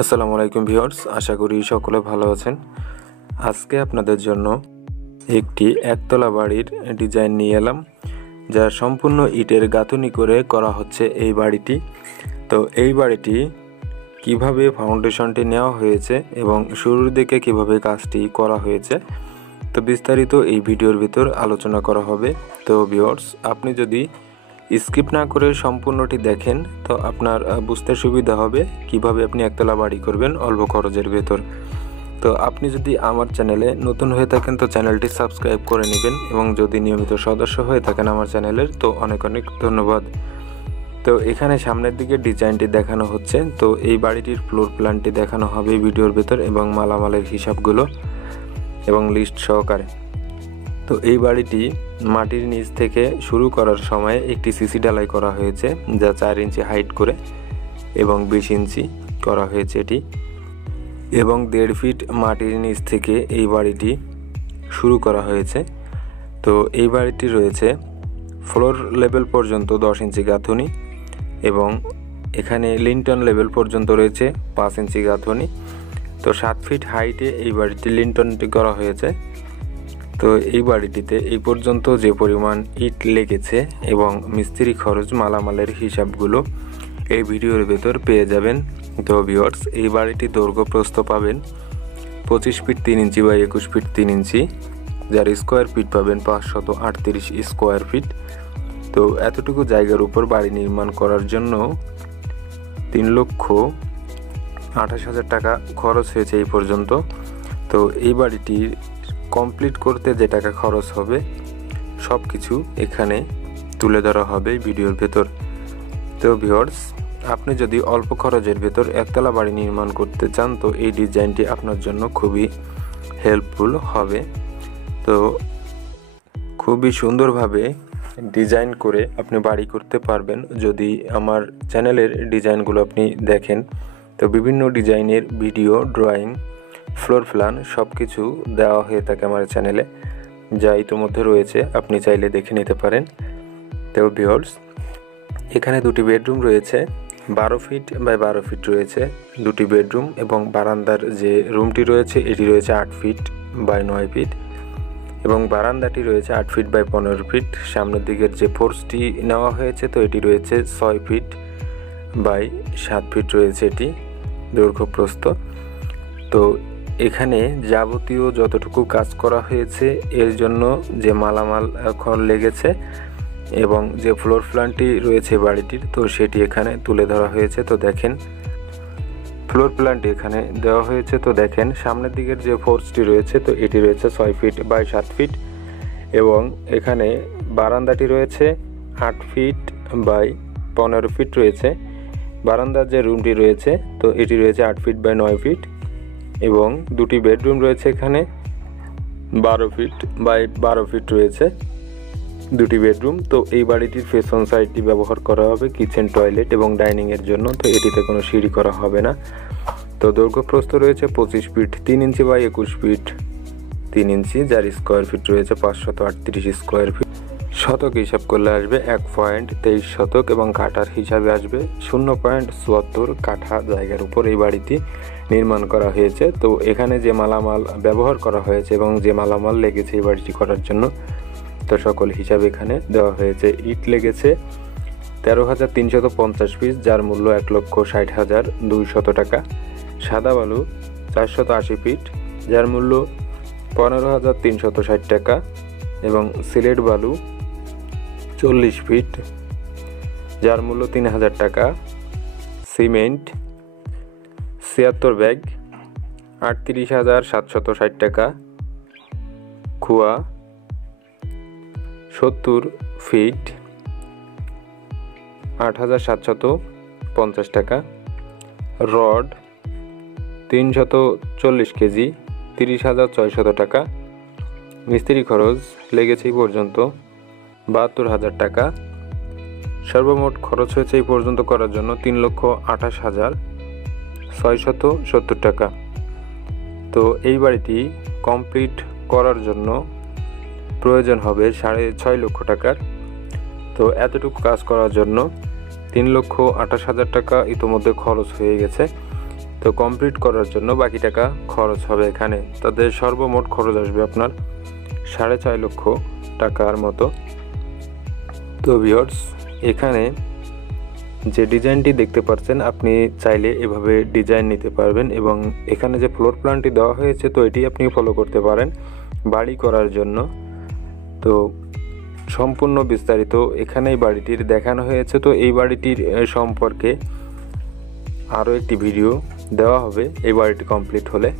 আসসালামু আলাইকুম ভিউয়ার্স, আশা করি সকলে ভালো আছেন। আজকে আপনাদের জন্য একটি একতলা বাড়ির ডিজাইন নিয়ে এলাম, যা সম্পূর্ণ ইটের গাঁথুনি করে করা হচ্ছে এই বাড়িটি। তো এই বাড়িটি কিভাবে ফাউন্ডেশনটি নেওয়া হয়েছে এবং শুরুর দিকে কিভাবে কাজটি করা হয়েছে, তো বিস্তারিত এই ভিডিওর ভিতর আলোচনা করা হবে। তো ভিউয়ার্স, আপনি যদি স্কিপ না করে সম্পূর্ণটি দেখেন তো আপনার বুঝতে সুবিধা হবে কিভাবে আপনি একতলা বাড়ি করবেন অল্প খরচের ভেতর। তো আপনি যদি আমার চ্যানেলে নতুন হয়ে থাকেন তো চ্যানেলটি সাবস্ক্রাইব করে নেবেন, এবং যদি নিয়মিত সদস্য হয়ে থাকেন আমার চ্যানেলের তো অনেক অনেক ধন্যবাদ। তো এখানে সামনের দিকে ডিজাইনটি দেখানো হচ্ছে। তো এই বাড়িটির ফ্লোর প্ল্যানটি দেখানো হবে ভিডিওর ভেতর, এবং মালামালের হিসাবগুলো এবং লিস্ট সহকারে। তো এই বাড়িটি মাটির নিচ থেকে শুরু করার সময় একটি সিসি ঢালাই করা হয়েছে, যা 4 ইঞ্চি হাইট করে এবং 20 ইঞ্চি করা হয়েছে এটি, এবং 1.5 ফিট মাটির নিচ থেকে এই বাড়িটি শুরু করা হয়েছে। তো এই বাড়িটি রয়েছে ফ্লোর লেভেল পর্যন্ত 10 ইঞ্চি গাঁথুনি, এবং এখানে লিন্টন লেভেল পর্যন্ত রয়েছে 5 ইঞ্চি গাঁথুনি। তো 7 ফিট হাইটে এই বাড়িটি লিন্টনটি করা হয়েছে। তো এই বাড়িটিতে এই পর্যন্ত যে পরিমাণ ইট লেগেছে এবং মিস্ত্রি খরচ, মালামালের হিসাবগুলো এই ভিডিওর ভেতর পেয়ে যাবেন। তো ভিউয়ার্স, এই বাড়িটি দৈর্ঘ্য প্রস্থ পাবেন 25 ফিট 3 ইঞ্চি বাই 21 ফিট 3 ইঞ্চি, যার স্কোয়ার ফিট পাবেন 538 স্কোয়ার ফিট। তো এতটুকু জায়গার উপর বাড়ি নির্মাণ করার জন্য 3,28,000 টাকা খরচ হয়েছে এই পর্যন্ত। তো এই বাড়িটি কমপ্লিট করতে যে টাকা খরচ হবে সব কিছু এখানে তুলে ধরা হবে ভিডিওর ভেতর। তো ভিউয়ার্স, আপনি যদি অল্প খরচের ভেতর একতলা বাড়ি নির্মাণ করতে চান তো এই ডিজাইনটি আপনার জন্য খুবই হেল্পফুল হবে। তো খুবই সুন্দরভাবে ডিজাইন করে আপনি বাড়ি করতে পারবেন যদি আমার চ্যানেলের ডিজাইনগুলো আপনি দেখেন। তো বিভিন্ন ডিজাইনের ভিডিও, ড্রয়িং, ফ্লোর প্ল্যান সব কিছু দেওয়া হয়ে থাকে আমার চ্যানেলে, যা ইতিমধ্যে রয়েছে, আপনি চাইলে দেখে নিতে পারেন। তো ভিউয়ার্স, এখানে 2টি বেডরুম রয়েছে, 12 ফিট বাই 12 ফিট রয়েছে 2টি বেডরুম, এবং বারান্দার যে রুমটি রয়েছে এটি রয়েছে 8 ফিট বাই 9 ফিট, এবং বারান্দাটি রয়েছে 8 ফিট বাই 15 ফিট। সামনের দিকের যে পোর্চটি নেওয়া হয়েছে তো এটি রয়েছে 6 ফিট বাই 7 ফিট রয়েছে এটি দৈর্ঘ্য প্রস্থ। তো এখানে যাবতীয় যতটুকু কাজ করা হয়েছে এর জন্য যে মালামাল এখন লেগেছে এবং যে ফ্লোর প্ল্যানটি রয়েছে বাড়িটির, তো সেটি এখানে তুলে ধরা হয়েছে। তো দেখেন, ফ্লোর প্ল্যানটি এখানে দেওয়া হয়েছে। তো দেখেন, সামনের দিকের যে পোর্চটি রয়েছে তো এটি রয়েছে 6 ফিট বাই 7 ফিট, এবং এখানে বারান্দাটি রয়েছে 8 ফিট বাই 15 ফিট রয়েছে। বারান্দার যে রুমটি রয়েছে তো এটি রয়েছে 8 ফিট বাই 9 ফিট, এবং 2টি বেডরুম রয়েছে এখানে 12 ফিট বাই 12 ফিট রয়েছে 2টি বেডরুম। তো এই বাড়িটির ফেশন সাইডটি ব্যবহার করা হবে কিচেন, টয়লেট এবং ডাইনিংয়ের জন্য। তো এটিতে কোনো সিঁড়ি করা হবে না। তো দৈর্ঘ্য প্রস্থ রয়েছে 25 ফিট 3 ইঞ্চি বাই 21 ফিট 3 ইঞ্চি, যার স্কোয়ার ফিট রয়েছে 538 স্কোয়ার ফিট। শতক হিসাব করলে আসবে 1.23 শতক, এবং কাঠার হিসাবে আসবে 0.74 কাঠা জায়গার উপর এই বাড়িটি নির্মাণ করা হয়েছে। তো এখানে যে মালামাল ব্যবহার করা হয়েছে এবং যে মালামাল লেগেছে এই বাড়িটি করার জন্য, তো সকল হিসাব এখানে দেওয়া হয়েছে। ইট লেগেছে 13,350 পিস, যার মূল্য 1,60,200 টাকা। সাদা বালু 480 ফিট, যার মূল্য 15,360 টাকা, এবং সিলেট বালু 40 ফিট, যার মূল্য 3,000 টাকা। সিমেন্ট 76 ব্যাগ 38,760 টাকা। খোয়া 70 ফিট 8,750 টাকা। রড 340 কেজি 30,600 টাকা। মিস্ত্রি খরচ লেগেছে এই পর্যন্ত 72,000 টাকা। সর্বমোট খরচ হয়েছে এই পর্যন্ত করার জন্য 3,28,670 টাকা। তো এই বাড়িটি কমপ্লিট করার জন্য প্রয়োজন হবে 6.5 লক্ষ টাকার। তো এতটুকু কাজ করার জন্য 3,28,000 টাকা ইতোমধ্যে খরচ হয়ে গেছে। তো কমপ্লিট করার জন্য বাকি টাকা খরচ হবে এখানে। তাদের সর্বমোট খরচ আসবে আপনার 4.5 লক্ষ টাকার মতো। তো ভিউয়ার্স, এখানে যে ডিজাইনটি দেখতে পাচ্ছেন আপনি চাইলে এভাবে ডিজাইন নিতে পারবেন, এবং এখানে যে ফ্লোর প্ল্যানটি দেওয়া হয়েছে তো এটি আপনি ফলো করতে পারেন বাড়ি করার জন্য। তো সম্পূর্ণ বিস্তারিত এখানেই বাড়িটির দেখানো হয়েছে। তো এই বাড়িটির সম্পর্কে আরও একটি ভিডিও দেওয়া হবে এই বাড়িটি কমপ্লিট হলে।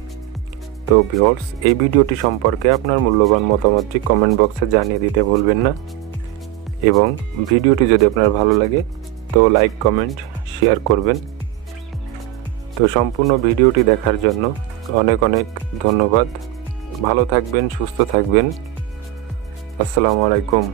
তো ভিউয়ার্স, এই ভিডিওটি সম্পর্কে আপনার মূল্যবান মতামতটি কমেন্ট বক্সে জানিয়ে দিতে ভুলবেন না, এবং ভিডিওটি যদি আপনার ভালো লাগে তো লাইক কমেন্ট শেয়ার করবেন। তো সম্পূর্ণ ভিডিওটি দেখার জন্য অনেক অনেক ধন্যবাদ। ভালো থাকবেন, সুস্থ থাকবেন। আসসালামু আলাইকুম।